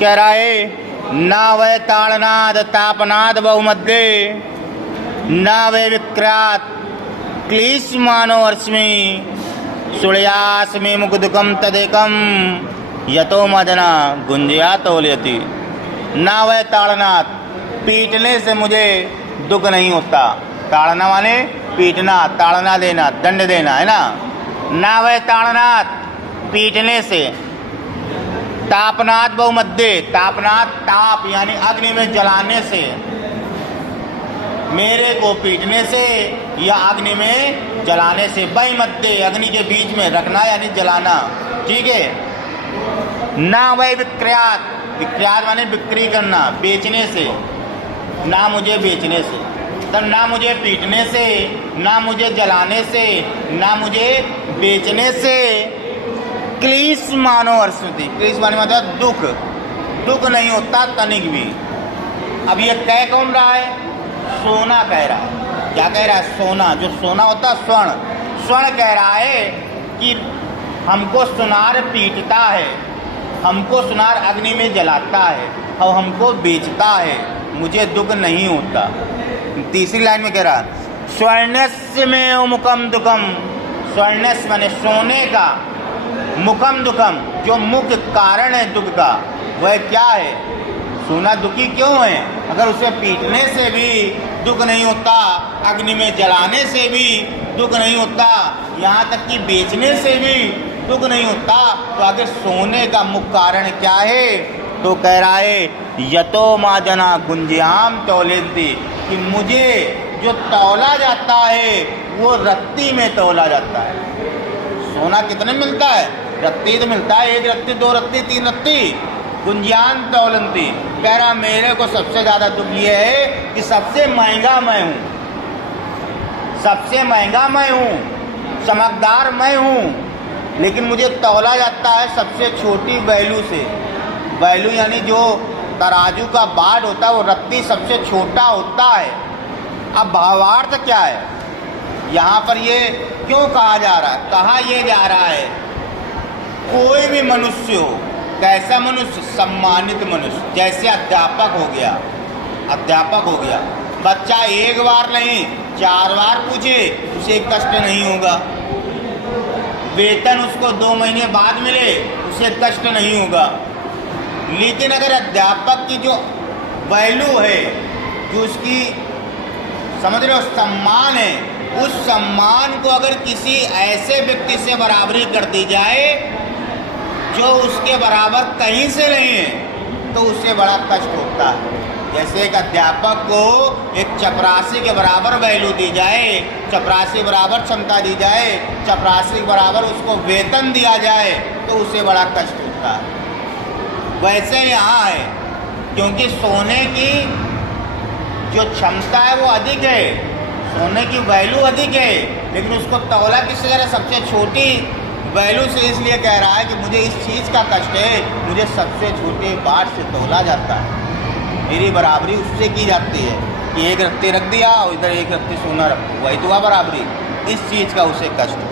कह रहा है ना वह ताड़नाद तापनाद बहुमध्य ना वह विक्रात क्लीश्मानो अर्स्मि सुळयास्मि मुकुदुकम तदेकम यतो मदना गुंजया तोलयति। ना वह ताड़नाद, पीटने से मुझे दुख नहीं होता। ताड़ना माने पीटना, ताड़ना देना, दंड देना, है ना। ना वह ताड़नाद, पीटने से। तापनाद बहुमध्य, तापनाद ताप यानी अग्नि में जलाने से, मेरे को पीटने से या अग्नि में जलाने से। बहुमध्य अग्नि के बीच में रखना यानी जलाना, ठीक है। ना वह विक्रियात, विक्रियात माने बिक्री करना, बेचने से, ना मुझे बेचने से, तब ना मुझे पीटने से, ना मुझे जलाने से, ना मुझे बेचने से। क्लीश मानो अर्स्मि, क्लीश माने मतलब दुख, दुख नहीं होता तनिक भी। अब ये कह कौन रहा है? सोना कह रहा है। क्या कह रहा है? सोना, जो सोना होता है स्वर्ण, स्वर्ण कह रहा है कि हमको सुनार पीटता है, हमको सुनार अग्नि में जलाता है और हमको बेचता है, मुझे दुख नहीं होता। तीसरी लाइन में कह रहा है स्वर्णस्य में मुखम दुखम, स्वर्णस्य माने सोने का, मुखम दुखम जो मुख्य कारण है दुख का वह क्या है? सोना दुखी क्यों है? अगर उसे पीटने से भी दुख नहीं होता, अग्नि में जलाने से भी दुख नहीं होता, यहाँ तक कि बेचने से भी दुख नहीं होता, तो आगे सोने का मुख्य कारण क्या है? तो कह रहा है यतो माजना गुंजयाम तौलेंती, कि मुझे जो तौला जाता है वो रत्ती में तौला जाता है। सोना कितने मिलता है? रत्ती तो मिलता है, एक रत्ती, दो रत्ती, तीन रत्ती। गुंजान तौलंती, कह रहा मेरे को सबसे ज़्यादा दुख ये है कि सबसे महंगा मैं हूँ, सबसे महंगा मैं हूँ, चमकदार मैं हूँ, लेकिन मुझे तौला जाता है सबसे छोटी बैलू से। बैलू यानी जो तराजू का बाट होता है वो रत्ती सबसे छोटा होता है। अब भावार्थ क्या है यहाँ पर? ये क्यों कहा जा रहा है? कहा ये जा रहा है कोई भी मनुष्य हो, कैसा मनुष्य? सम्मानित मनुष्य, जैसे अध्यापक हो गया, अध्यापक हो गया, बच्चा एक बार नहीं 4 बार पूछे उसे कष्ट नहीं होगा, वेतन उसको 2 महीने बाद मिले उसे कष्ट नहीं होगा। लेकिन अगर अध्यापक की जो वैल्यू है, जो उसकी समझ रहे हो सम्मान है, उस सम्मान को अगर किसी ऐसे व्यक्ति से बराबरी कर दी जाए जो उसके बराबर कहीं से नहीं है, तो उससे बड़ा कष्ट होता है। जैसे एक अध्यापक को एक चपरासी के बराबर वैल्यू दी जाए, चपरासी बराबर क्षमता दी जाए, चपरासी के बराबर उसको वेतन दिया जाए, तो उससे बड़ा कष्ट होता है। वैसे यहाँ है, क्योंकि सोने की जो क्षमता है वो अधिक है, सोने की वैल्यू अधिक है, लेकिन उसको तौला किससे जा रहा है? सबसे छोटी वैल्यू से। इसलिए कह रहा है कि मुझे इस चीज़ का कष्ट है, मुझे सबसे छोटे बाट से तौला जाता है, मेरी बराबरी उससे की जाती है कि एक रत्ती रख दिया और इधर एक रत्ती सोना रखो, वही तो हुआ बराबरी। इस चीज़ का उसे कष्ट है।